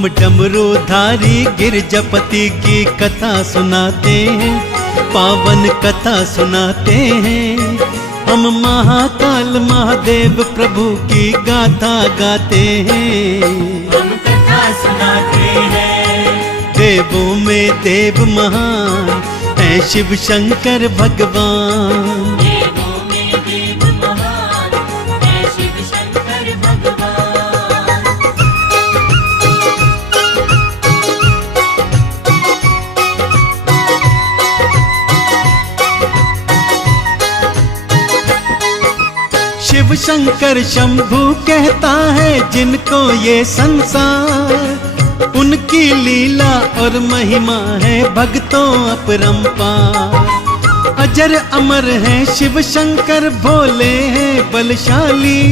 हम डमरूधारी गिरजापति की कथा सुनाते हैं, पावन कथा सुनाते हैं। हम महाकाल महादेव प्रभु की गाथा गाते हैं, हम कथा सुनाते हैं। देवों में देव महान है शिव शंकर भगवान। देवों में देव महान है शिव शंकर भगवान। शिव शंकर शंभु कहता है जिनको ये संसार, उनकी लीला और महिमा है भक्तों अपरंपार। अजर अमर है शिव शंकर भोले हैं बलशाली,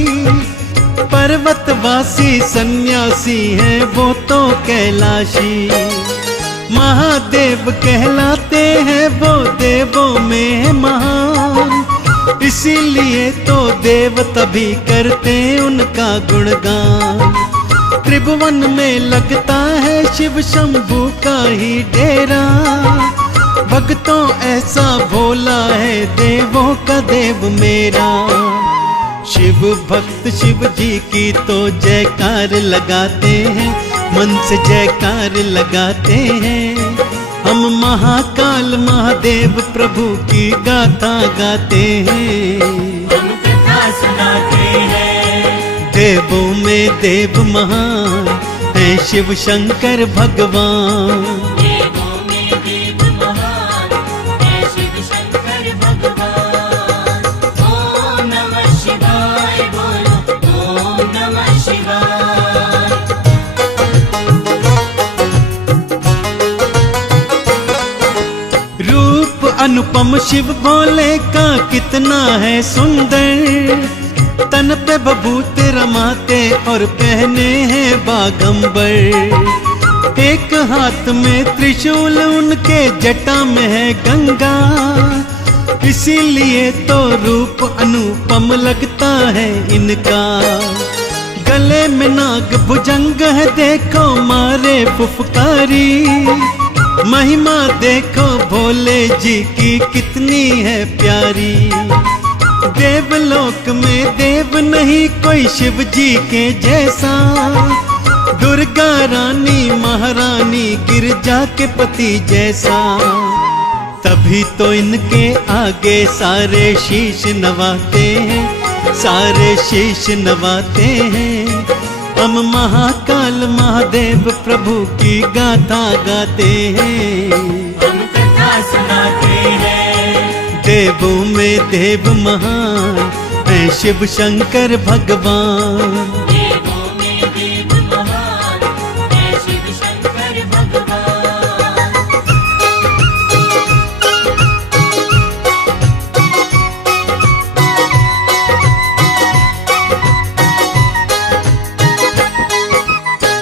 पर्वतवासी सन्यासी हैं वो तो कैलाशी। महादेव कहलाते हैं वो देवों में महान, इसीलिए तो देव तभी करते उनका गुणगान। त्रिभुवन में लगता है शिव शंभु का ही डेरा, भक्तों ऐसा भोला है देवों का देव मेरा। शिव भक्त शिव जी की तो जयकार लगाते हैं, मन से जयकार लगाते हैं। हम महाकाल महादेव प्रभु की गाथा गाते हैं, हम कथा सुनाते हैं। देवों में देव महान है शिव शंकर भगवान। देवों में देव महान है शिव शंकर भगवान। ओम नमः शिवाय बोलो, ओम नमः शिवाय। अनुपम शिव भोले का कितना है सुंदर, तन पे बबूत रमाते और पहने हैं बागंबर। एक हाथ में त्रिशूल उनके जटा में है गंगा, इसीलिए तो रूप अनुपम लगता है इनका। गले में नाग भुजंग है देखो मारे फुफकारी, महिमा देखो भोले जी की कितनी है प्यारी। देवलोक में देव नहीं कोई शिव जी के जैसा, दुर्गा रानी महारानी गिरजा के पति जैसा। तभी तो इनके आगे सारे शीश नवाते हैं, सारे शीश नवाते हैं। हम महाकाल महादेव प्रभु की गाथा गाते हैं, हम कथा सुनाते हैं। देवों में देव महान है शिव शंकर भगवान। देवों में देव महान है शिव शंकर भगवान।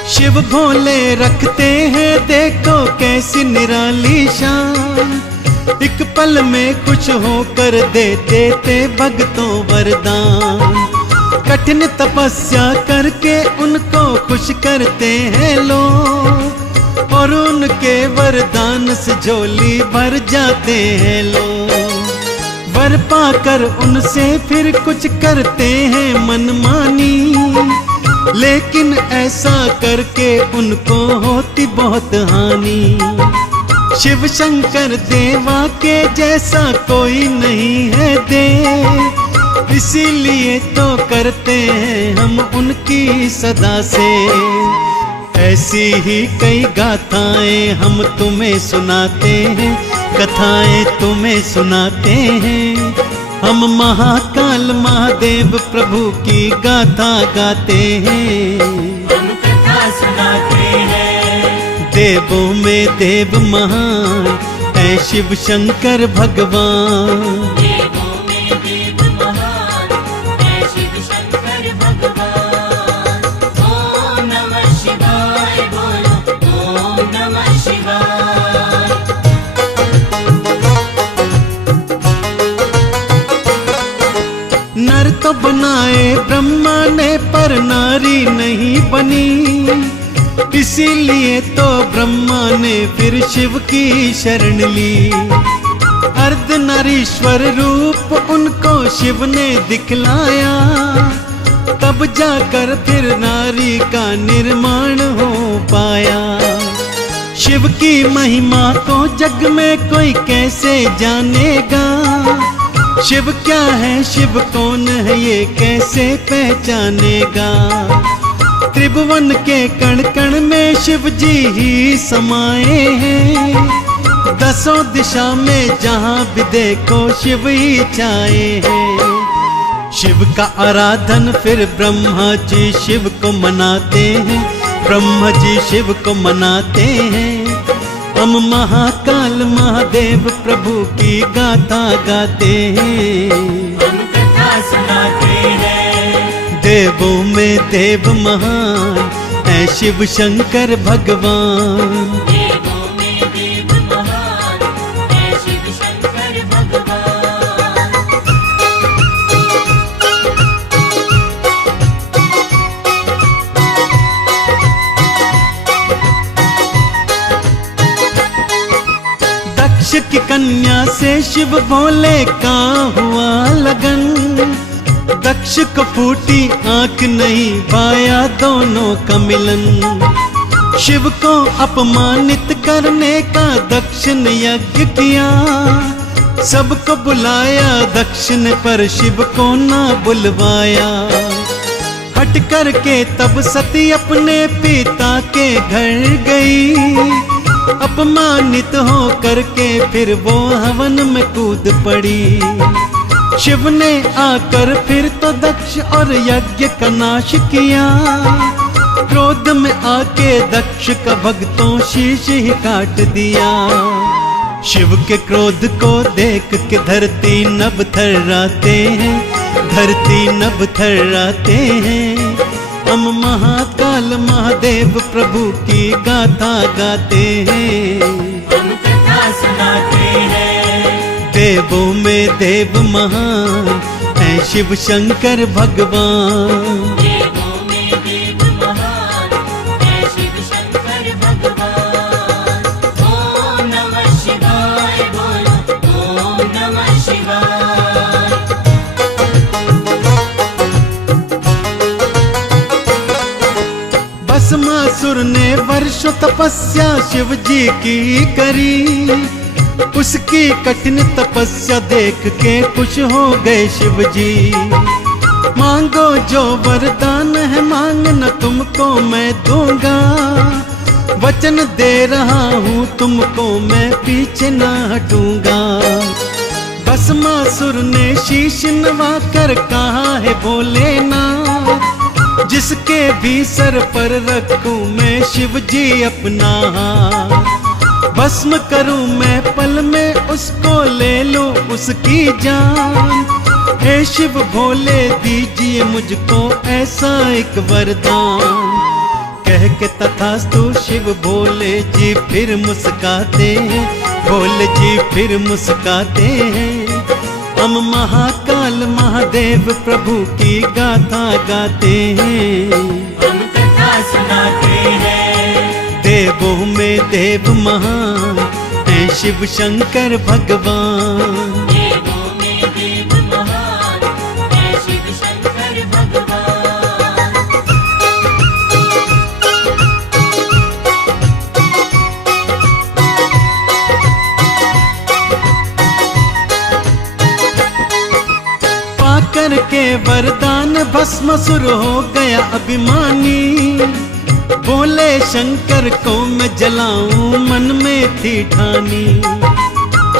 शिव भोले रखते हैं देखो कैसी निराली शान, एक पल में खुश होकर देते थे भक्तों वरदान। कठिन तपस्या करके उनको खुश करते हैं लोग, और उनके वरदान से झोली भर जाते हैं लोग। वर पाकर उनसे फिर कुछ करते हैं मनमानी, लेकिन ऐसा करके उनको होती बहुत हानि। शिव शंकर देवा के जैसा कोई नहीं है देव, इसीलिए तो करते हैं हम उनकी सदा से। ऐसी ही कई गाथाएं हम तुम्हें सुनाते हैं, कथाएं तुम्हें सुनाते हैं। हम महाकाल महादेव प्रभु की गाथा गाते हैं, हम कथा सुनाते हैं। देवों में देव महान है शिव शंकर भगवान। देवों में देव महान है शिव शंकर भगवान। ओम नमः शिवाय बोलो, ओम नमः शिवाय। नर तो बनाए ब्रह्मा ने पर नारी नहीं बनी, इसीलिए तो ब्रह्मा ने फिर शिव की शरण ली। अर्धनारीश्वर रूप उनको शिव ने दिखलाया, तब जाकर फिर नारी का निर्माण हो पाया। शिव की महिमा तो जग में कोई कैसे जानेगा, शिव क्या है शिव कौन है ये कैसे पहचानेगा। त्रिभुवन के कण कण में शिव जी ही समाये हैं, दसों दिशा में जहाँ भी देखो शिव ही छाए हैं। शिव का आराधन फिर ब्रह्मा जी शिव को मनाते हैं, ब्रह्मा जी शिव को मनाते हैं। हम महाकाल महादेव प्रभु की गाथा गाते हैं, हम कथा सुनाते हैं। देवों में देव महान है शिव शंकर भगवान। देवों में देव महान है शिव शंकर भगवान। दक्ष की कन्या से शिव भोले का हुआ लगन, दक्ष को फूटी आंख नहीं पाया दोनों का मिलन। शिव को अपमानित करने का दक्ष ने यज्ञ किया, सबको बुलाया दक्ष ने पर शिव को ना बुलवाया। हट करके तब सती अपने पिता के घर गई, अपमानित हो करके फिर वो हवन में कूद पड़ी। शिव ने आकर फिर तो दक्ष और यज्ञ का नाश किया, क्रोध में आके दक्ष का भक्तों शीश ही काट दिया। शिव के क्रोध को देख के धरती नभ थर्राते हैं, धरती नभ थर्राते हैं। हम महाकाल महादेव प्रभु की गाथा गाते हैं, हम कथा सुनाते हैं। देवों में देव महान है शिव शंकर भगवान। देवों में देव महान है शिव शंकर भगवान। ओम नमः शिवाय बोलो, ओम नमः शिवाय। भस्मासुर ने वर्षों तपस्या शिव जी की करी, उसकी कठिन तपस्या देख के खुश हो गए शिव जी। मांगो जो वरदान है मांगना तुमको मैं दूंगा, वचन दे रहा हूँ तुमको मैं पीछे ना हटूंगा। भस्मासुर ने शीश नवा कर कहा है भोलेनाथ, जिसके भी सर पर रखूं मैं शिव जी अपना हाथ। भस्म करूं मैं पल में उसको ले लूं उसकी जान। हे शिव भोले दीजिए मुझको ऐसा एक वरदान। कह के तथास्तु शिव भोले जी फिर मुस्काते हैं, भोले जी फिर मुस्काते हैं। हम महाकाल महादेव प्रभु की गाथा गाते हैं, हम कथा सुनाते हैं। देवों में देव महान है शिव शंकर भगवान। देवों में देव महान है शिव शंकर भगवान। पाकर के वरदान भस्मासुर हो गया अभिमानी। बोले शंकर को मैं जलाऊं मन में थी ठानी।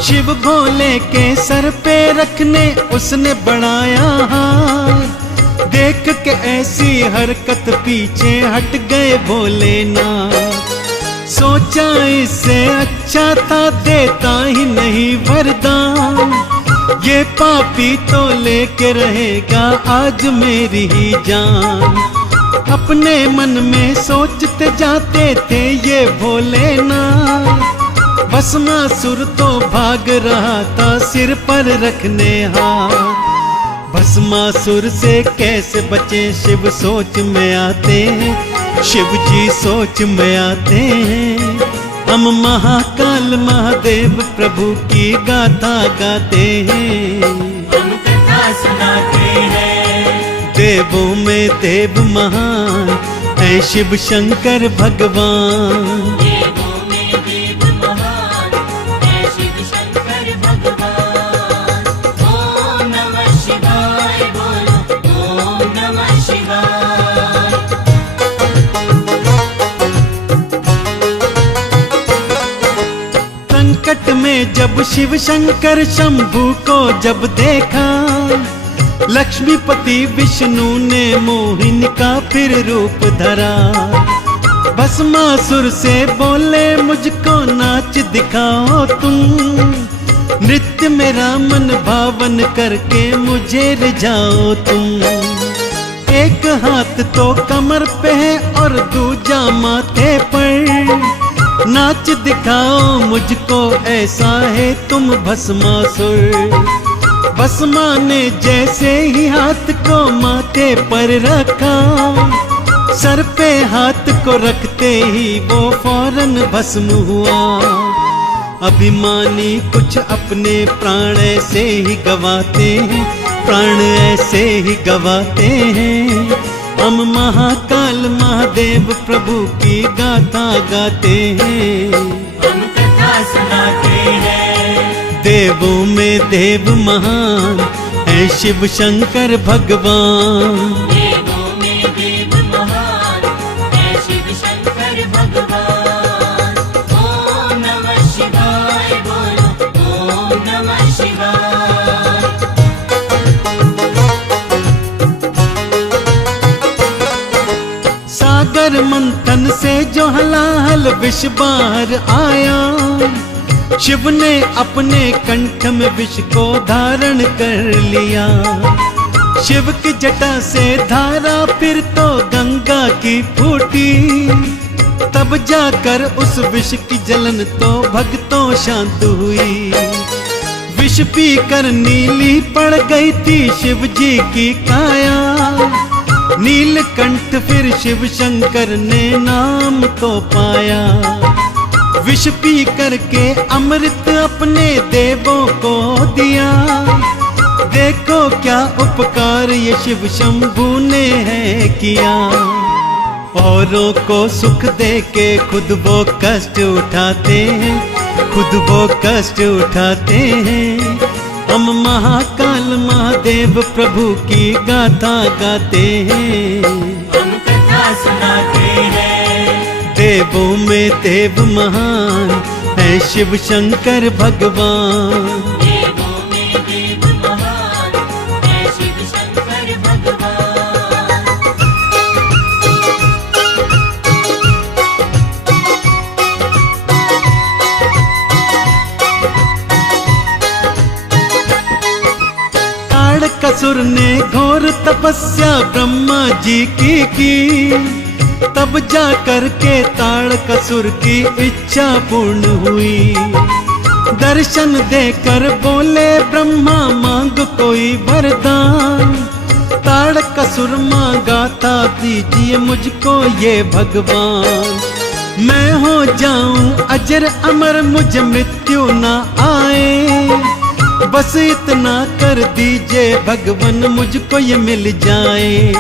शिव भोले के सर पे रखने उसने बढ़ाया हाथ, देख के ऐसी हरकत पीछे हट गए भोलेनाथ। सोचा इससे अच्छा था देता ही नहीं वरदान, ये पापी तो लेके रहेगा आज मेरी ही जान। अपने मन में सोचते जाते थे ये भोलेनाथ, भस्मासुर तो भाग रहा था सिर पर रखने हाथ। भस्मासुर से कैसे बचे शिव सोच में आते हैं, शिव जी सोच में आते हैं, हम महाकाल महादेव प्रभु की गाथा गाते हैं। हम कथा सुनाते हैं, देवों में देव महान है शिव शंकर भगवान। देवों में देव महान है शिव शंकर भगवान। ओम नमः शिवाय बोलो, ओम नमः शिवाय। संकट में जब शिव शंकर शंभू को जब देखा, लक्ष्मीपति विष्णु ने मोहिनी का फिर रूप धरा। भस्मासुर से बोले मुझको नाच दिखाओ तुम, नृत्य मेरा मन भावन करके मुझे रिझाओ तुम। एक हाथ तो कमर पे है और दूजा माथे पर, नाच दिखाओ मुझको ऐसा है तुम भस्मासुर। भस्मा ने जैसे ही हाथ को माथे पर रखा, सर पे हाथ को रखते ही वो फौरन भस्म हुआ। अभिमानी कुछ अपने प्राण ऐसे ही गवाते हैं, प्राण ऐसे ही गवाते हैं। हम महाकाल महादेव प्रभु की गाथा गाते हैं। हम कथा सुनाते हैं, देवों में देव महान है शिव शंकर भगवान। देवों में देव महान है शिव शंकर भगवान। ओम नमः शिवाय बोलो, ओम नमः शिवाय। सागर मंथन से जो हलाहल विष बाहर आया, शिव ने अपने कंठ में विष को धारण कर लिया। शिव की जटा से धारा फिर तो गंगा की फूटी, तब जाकर उस विष की जलन तो भक्तों शांत हुई। विष पीकर नीली पड़ गई थी शिव जी की काया, नीलकंठ फिर शिव शंकर ने नाम तो पाया। विष पी करके अमृत अपने देवों को दिया, देखो क्या उपकार ये शिव शंभू ने है किया। औरों को सुख दे के खुद वो कष्ट उठाते हैं, खुद वो कष्ट उठाते हैं। हम महाकाल महादेव प्रभु की गाथा गाते हैं। हम कथा सुनाते हैं, देवों में देव महान है शिव शंकर भगवान। देवों में देव महान है शिव शंकर भगवान। ताड़कासुर ने घोर तपस्या ब्रह्मा जी की, तब जा कर के ताड़कासुर की इच्छा पूर्ण हुई। दर्शन देकर बोले ब्रह्मा मांग कोई वरदान, ताड़कासुर मांगा था दीजिए मुझको ये भगवान। मैं हो जाऊं अजर अमर मुझे मृत्यु ना आए, बस इतना कर दीजिए भगवान मुझको ये मिल जाए।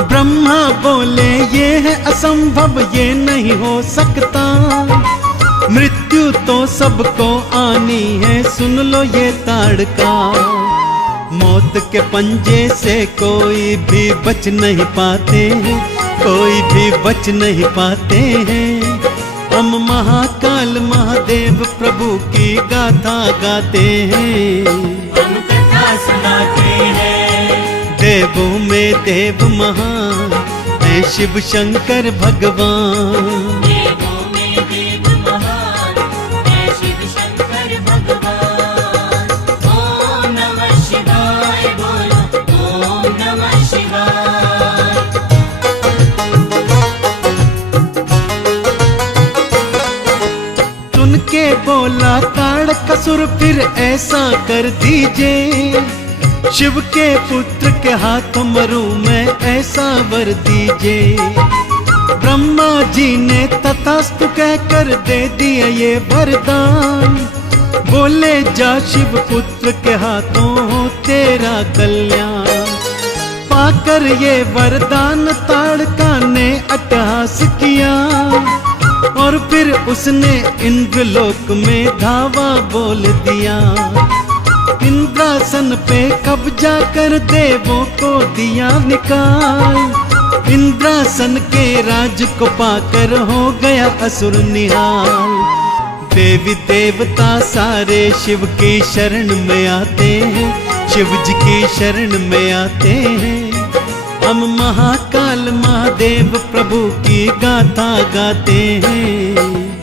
ब्रह्मा बोले ये है असंभव, ये नहीं हो सकता, मृत्यु तो सबको आनी है सुन लो ये ताड़का। मौत के पंजे से कोई भी बच नहीं पाते हैं, कोई भी बच नहीं पाते हैं। हम महाकाल महादेव प्रभु की गाथा गाते हैं। हम कथा सुनाते हैं, देवों में देव महान है शिव शंकर भगवान। देवों में देव महान है शिव शंकर भगवान। ओम नमः शिवाय बोलो, ओम नमः शिवाय। सुन के बोला ताड़कासुर फिर ऐसा कर दीजिए, शिव के पुत्र के हाथ मरूं मैं ऐसा वर दीजिए। ब्रह्मा जी ने तथास्तु कहकर दे दिया ये वरदान। बोले जा शिव पुत्र के हाथों हो तेरा कल्याण। पाकर ये वरदान ताड़का ने अट्टहास किया और फिर उसने इंद्रलोक में धावा बोल दिया। इंद्रासन पे कब्जा कर देवों को दिया निकाल। इंद्रासन के राज को पाकर हो गया असुर निहाल। देवी देवता सारे शिव की शरण में आते हैं, शिव जी की शरण में आते हैं। हम महाकाल महादेव प्रभु की गाथा गाते हैं,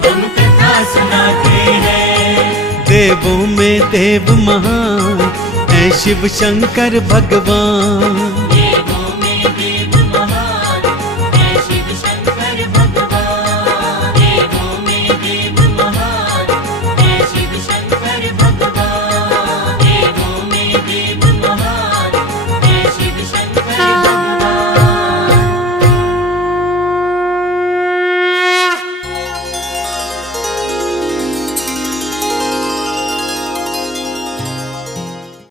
हम कथा सुनाते हैं। देवों में देव महान है शिव शंकर भगवान।